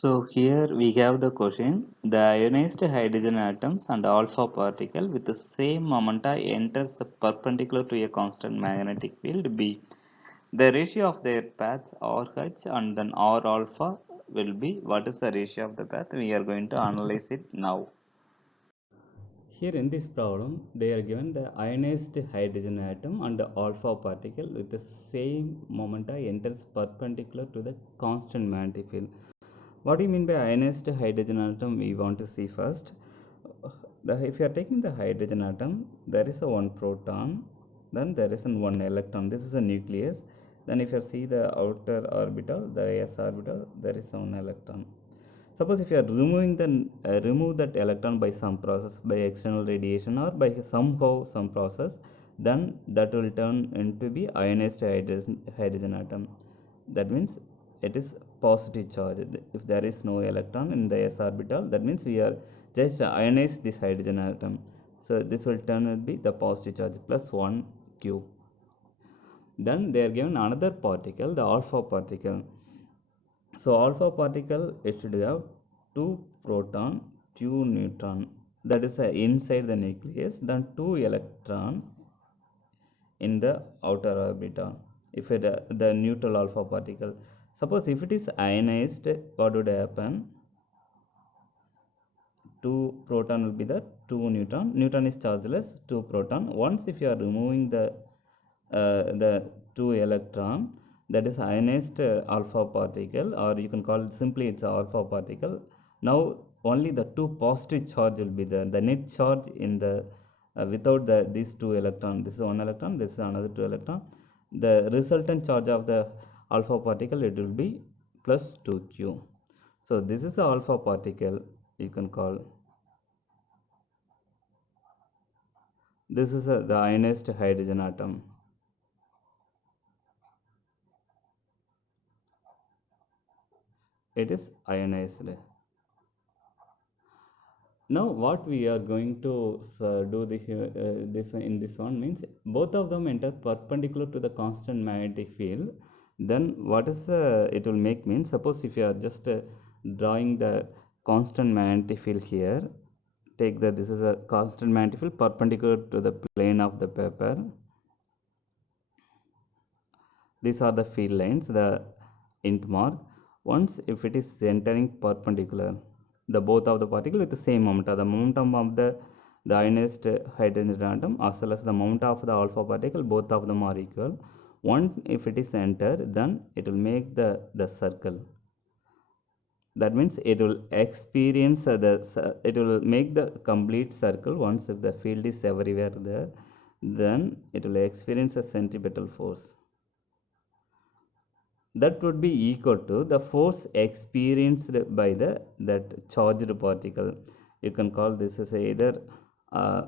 So here we have the question: the ionized hydrogen atoms and alpha particle with the same momenta enters the perpendicular to a constant magnetic field B. The ratio of their paths RH and then R alpha will be, what is the ratio of the path? We are going to analyze it now. Here in this problem, they are given the ionized hydrogen atom and the alpha particle with the same momenta enters perpendicular to the constant magnetic field. What do you mean by ionized hydrogen atom? We want to see first. If you are taking the hydrogen atom, there is a one proton, then there is a one electron. This is a nucleus. Then if you see the outer orbital, the s orbital, there is one electron. Suppose if you are removing the remove that electron by some process, by external radiation or by somehow some process, then that will turn into be ionized hydrogen atom. That means it is positive charge. If there is no electron in the s orbital, that means we are just ionize this hydrogen atom. So this will turn to be the positive charge plus 1 q. Then they are given another particle, the alpha particle. So alpha particle, it should have two proton, two neutron. That is inside the nucleus. Then two electron in the outer orbital. If it the neutral alpha particle. Suppose if it is ionized, what would happen? Two proton will be the two neutron. Neutron is chargeless. Two proton. Once if you are removing the two electron, that is ionized alpha particle, or you can call it simply it's alpha particle. Now only the two positive charge will be there. The net charge in the without these two electron, this is one electron, this is another two electron, the resultant charge of the alpha particle, it will be plus 2q. So this is the alpha particle, you can call. This is the ionized hydrogen atom. It is ionized. Now what we are going to do this in this one means both of them enter perpendicular to the constant magnetic field. Then what is it will make means, suppose if you are just drawing the constant magnetic field here, take that this is a constant magnetic field perpendicular to the plane of the paper. These are the field lines, the int mark. Once if it is entering perpendicular, the both of the particle with the same momentum, the momentum of the ionized hydrogen atom as well as the momentum of the alpha particle, both of them are equal. One if it is enter, then it will make the circle. That means it will experience it will make the complete circle. Once if the field is everywhere there, then it will experience a centripetal force that would be equal to the force experienced by that charged particle. You can call this as either uh,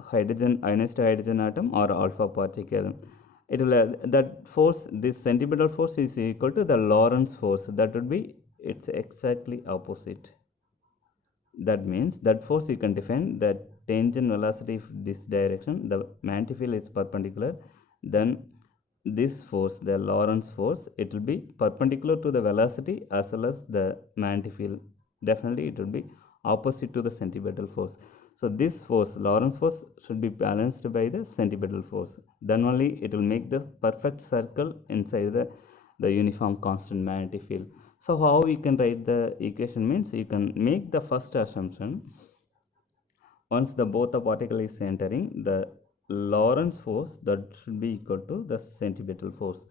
hydrogen ionized hydrogen atom or alpha particle. It will that force, this centripetal force is equal to the Lorentz force. That would be, it's exactly opposite. That means that force you can define that tangent velocity of this direction, the magnetic field is perpendicular, then this force, the Lorentz force, it will be perpendicular to the velocity as well as the magnetic field. Definitely it will be opposite to the centripetal force. So this force, Lorentz force, should be balanced by the centripetal force. Then only it will make the perfect circle inside the uniform constant magnetic field. So how we can write the equation means, you can make the first assumption. Once the both the particle is entering, the Lorentz force that should be equal to the centripetal force.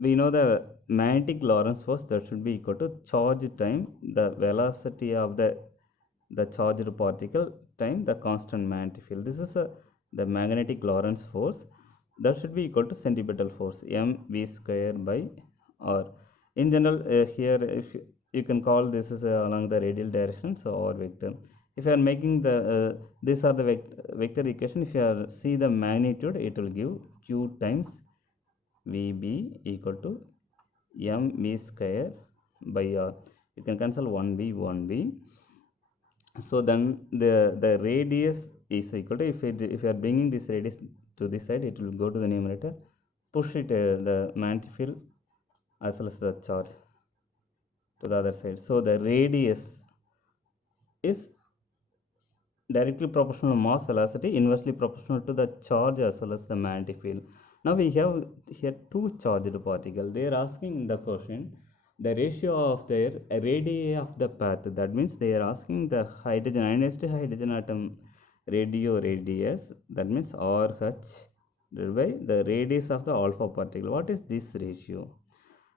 We know the magnetic Lorentz force that should be equal to charge time the velocity of the charged particle time the constant magnetic field. This is the magnetic Lorentz force that should be equal to centripetal force mv square by r. In general, here if you can call this is along the radial direction, so r vector. If you are making the these are the vector equation, if you are see the magnitude, it will give q times vb equal to mv square by r. You can cancel 1b 1b. So then the radius is equal to, if you are bringing this radius to this side, it will go to the numerator, push it the magnetic field as well as the charge. to the other side. So the radius is directly proportional to mass velocity, inversely proportional to the charge as well as the magnetic field. Now we have here two charged particles. They are asking in the question the ratio of their radii of the path. That means they are asking the hydrogen ionized hydrogen atom radio radius. That means RH divided by the radius of the alpha particle. What is this ratio?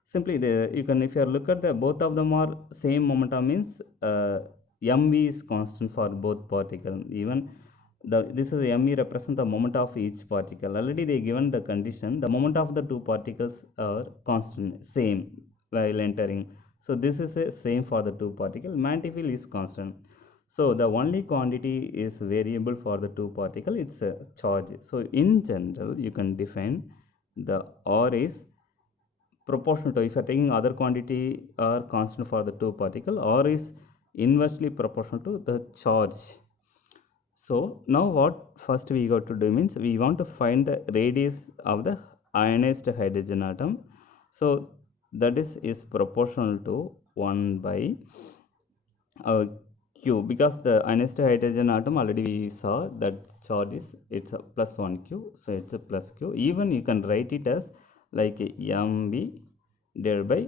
Simply you can, if you look at the both of them are same momentum, means mv is constant for both particle. Even this is mv represent the moment of each particle. Already they given the condition the moment of the two particles are constant, same while entering. So this is a same for the two particle. Magnetic field is constant. So the only quantity is variable for the two particle, it's a charge. So in general you can define the r is proportional to, if you are taking other quantity are constant for the two particle, or is inversely proportional to the charge. So now what first we got to do means we want to find the radius of the ionized hydrogen atom. So that is proportional to 1 by q, because the ionized hydrogen atom already we saw that charge is it's a plus 1 q, so it's a plus q. Even you can write it as like mb divided by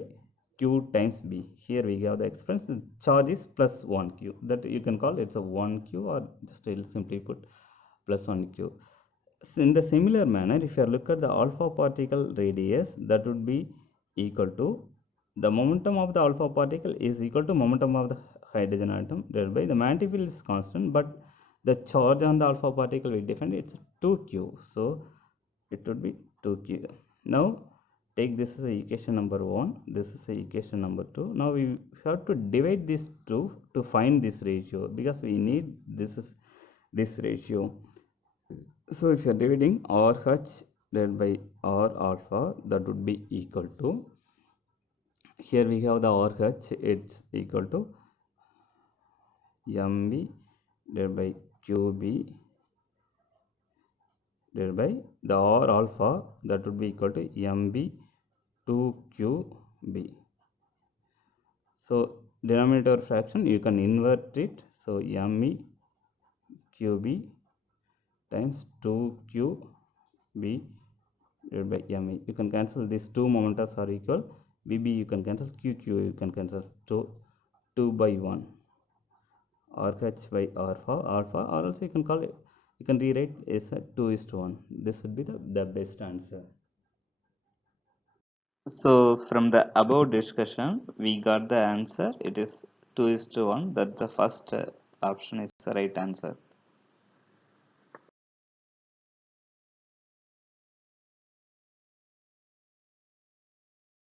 q times b. Here we have the expression charge is plus 1 q, that you can call it's a 1 q, or just will simply put plus 1 q. So in the similar manner, if you look at the alpha particle radius, that would be equal to the momentum of the alpha particle is equal to momentum of the hydrogen atom divided by the magnetic field is constant, but the charge on the alpha particle we defined it's 2q, so it would be 2q. Now take this is equation number 1, this is equation number 2. Now we have to divide these two to find this ratio, because we need this ratio. So if you are dividing RH divided by R alpha, that would be equal to, here we have the RH, it's equal to mb divided by qb divided by the R alpha, that would be equal to mb 2qb. So denominator fraction you can invert it, so me qb times 2qb divided by me. You can cancel these two momentas are equal, bb you can cancel, qq you can cancel, so 2 by 1 rh by alpha, or also you can call it, you can rewrite as 2:1. This would be the best answer. So from the above discussion, we got the answer. It is 2:1. That's the first option is the right answer.